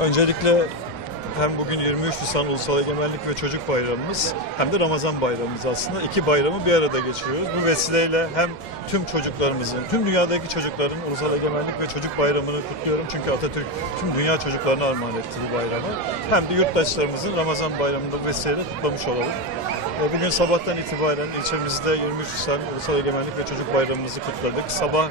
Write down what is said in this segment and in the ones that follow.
Öncelikle hem bugün 23 Nisan Ulusal Egemenlik ve Çocuk Bayramımız hem de Ramazan Bayramımız aslında. iki bayramı bir arada geçiriyoruz. Bu vesileyle hem tüm çocuklarımızın, tüm dünyadaki çocukların Ulusal Egemenlik ve Çocuk Bayramını kutluyorum. Çünkü Atatürk tüm dünya çocuklarına armağan etti bu bayramı. Hem de yurttaşlarımızın Ramazan Bayramı'nda vesileyle kutlamış olalım. Bugün sabahtan itibaren ilçemizde 23 Nisan Ulusal Egemenlik ve Çocuk Bayramımızı kutladık. Sabah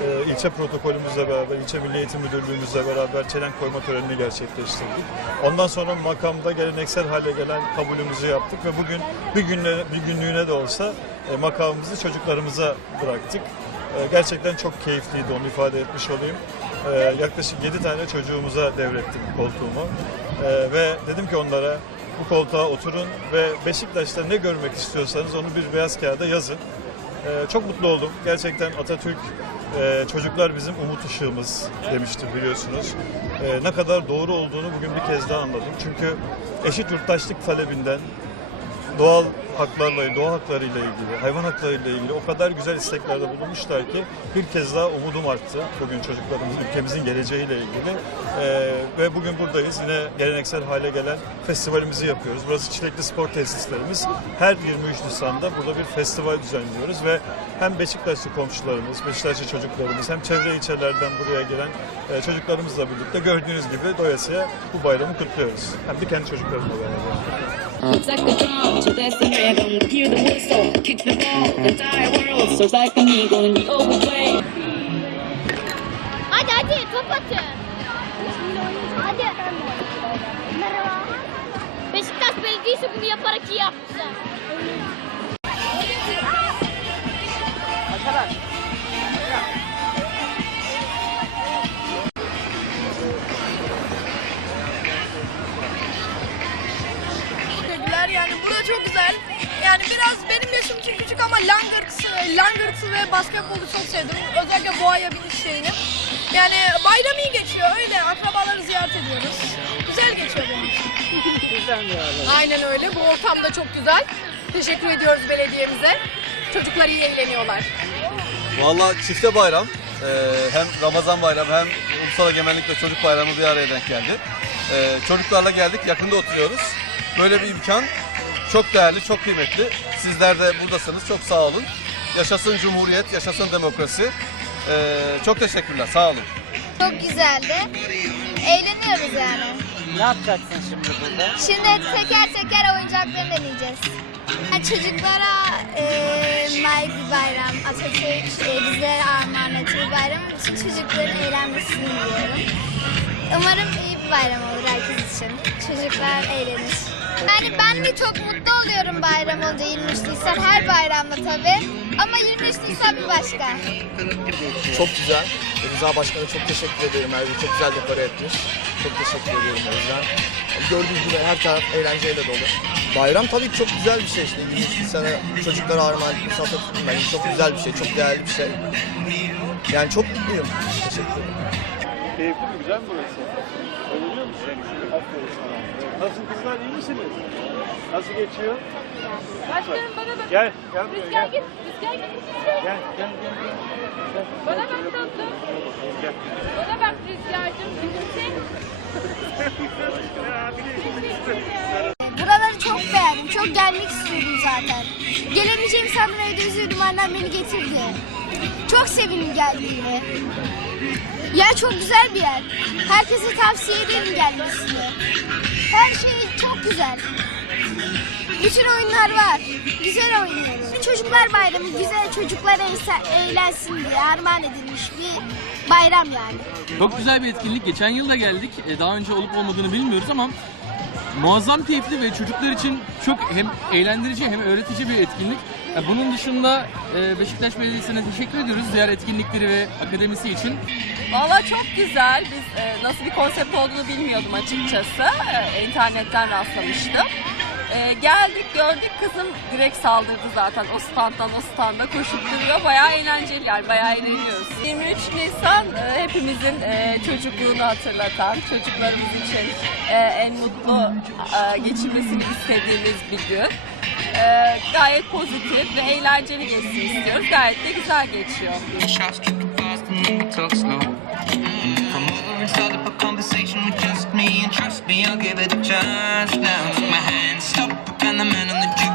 e, ilçe protokolümüzle beraber, ilçe Milli Eğitim Müdürlüğümüzle beraber çelenk koyma törenini gerçekleştirdik. Ondan sonra makamda geleneksel hale gelen kabulümüzü yaptık ve bugün bir günle bir günlüğüne de olsa e, makamımızı çocuklarımıza bıraktık. E, gerçekten çok keyifliydi onu ifade etmiş olayım. E, yaklaşık 7 tane çocuğumuza devrettim koltuğumu. E, ve dedim ki onlara bu koltuğa oturun ve Beşiktaş'ta ne görmek istiyorsanız onu bir beyaz kağıda yazın. Ee, çok mutlu oldum. Gerçekten Atatürk e, çocuklar bizim umut ışığımız demiştir biliyorsunuz. Ee, ne kadar doğru olduğunu bugün bir kez daha anladım. Çünkü eşit yurttaşlık talebinden doğal haklarla, doğa haklarıyla ilgili, hayvan haklarıyla ilgili o kadar güzel isteklerde bulunmuşlar ki bir kez daha umudum arttı bugün çocuklarımızın, ülkemizin geleceğiyle ilgili. Ee, ve bugün buradayız. Yine geleneksel hale gelen festivalimizi yapıyoruz. Burası Çilekli Spor Tesislerimiz. Her 23 Nisan'da burada bir festival düzenliyoruz ve hem Beşiktaşlı komşularımız, Beşiktaşlı çocuklarımız hem çevre ilçelerden buraya gelen e, çocuklarımızla birlikte gördüğünüz gibi doyasıya bu bayramı kutluyoruz. Hem de kendi çocuklarımla beraber. It's like the drum to dance the rhythm. Hear the whistle, kick the ball. The entire world soars like an eagle in the open play. Hadi hadi top atın. Hadi. Merhaba. Beşiktaş Belediyesi bunu yaparak iyi yaptı. Teşekkürler çok güzel. Yani biraz benim yaşım için küçük ama langırt, langırt ve basketbolu çok sevdim. Özellikle boğaya biniş şeyini. Yani bayram iyi geçiyor öyle akrabaları ziyaret ediyoruz. Güzel geçiyor benim için. Aynen öyle. Bu ortam da çok güzel. Teşekkür ediyoruz belediyemize. Çocuklar iyi eğleniyorlar. Valla çifte bayram. Ee, hem Ramazan bayramı hem Ulusal Egemenlik ve Çocuk Bayramı bir araya denk geldi. Ee, çocuklarla geldik, yakında oturuyoruz. Böyle bir imkan çok değerli, çok kıymetli. Sizler de buradasınız, çok sağ olun. Yaşasın Cumhuriyet, yaşasın demokrasi. Ee, çok teşekkürler, sağ olun. Çok güzeldi. Eğleniyoruz yani. Ne yapacaksın şimdi burada? Şimdi teker teker oyuncakları deneyeceğiz. çocuklara e, may bir bayram, Atatürk e, bizlere armağan ettiği bir bayram. Bütün çocukların eğlenmesini diliyorum. Umarım iyi bir bayram olur herkes için. Çocuklar eğlenir. Yani ben de çok mutlu oluyorum bayram olunca 23 Nisan her bayramda tabii. Ama 23 Nisan bir başka. Çok güzel. Rıza Başkan'a çok teşekkür ederim. Her gün çok güzel dekore etmiş. Çok teşekkür ediyorum o yüzden. Gördüğünüz gibi her taraf eğlenceyle dolu. Bayram tabii çok güzel bir şey. İşte 23 Nisan'a çocuklara armağan etmiş Atatürk'ün çok güzel bir şey, çok değerli bir şey. Yani çok mutluyum. Teşekkür ederim. Keyifli mi? Güzel mi burası? Eğleniyor musun? Aferin sana. Nasıl kızlar? iyi misiniz? Nasıl geçiyor? Başkanım bana bak. Gel, gel buraya Rüzgar gel. git. Rüzgar git. Gel, gel, gel. gel. Gel. Bana bak tatlım. Gel. Bana bak Rüzgar'cığım. Gülümse. Buraları çok beğendim. Çok gelmek istiyordum zaten. Gelemeyeceğim sandım evde üzüldüm. Annem beni getirdi. Çok sevindim geldiğime. Ya çok güzel bir yer. Herkese tavsiye ederim gelmesini. Her şey çok güzel. Bütün oyunlar var. Güzel oynuyoruz. Çocuklar Bayramı güzel çocuklar eğlensin diye armağan edilmiş bir bayram yani. Çok güzel bir etkinlik. Geçen yıl da geldik. E, Daha önce olup olmadığını bilmiyoruz ama muazzam keyifli ve çocuklar için çok hem eğlendirici hem öğretici bir etkinlik. Bunun dışında e, Beşiktaş Belediyesi'ne teşekkür ediyoruz diğer etkinlikleri ve akademisi için. Valla çok güzel. Biz e, nasıl bir konsept olduğunu bilmiyordum açıkçası. E, internetten rastlamıştım. E, geldik gördük kızım direkt saldırdı zaten o standdan o standa koşup duruyor. Bayağı eğlenceli yani bayağı eğleniyoruz. 23 Nisan e, hepimizin e, çocukluğunu hatırlatan, çocuklarımız için e, en mutlu e, geçirmesini istediğimiz bir gün. E, gayet pozitif ve eğlenceli geçsin istiyoruz. Gayet de güzel geçiyor. Up. And trust me, I'll give it a chance now. My hand, stop, and the man on the jukebox.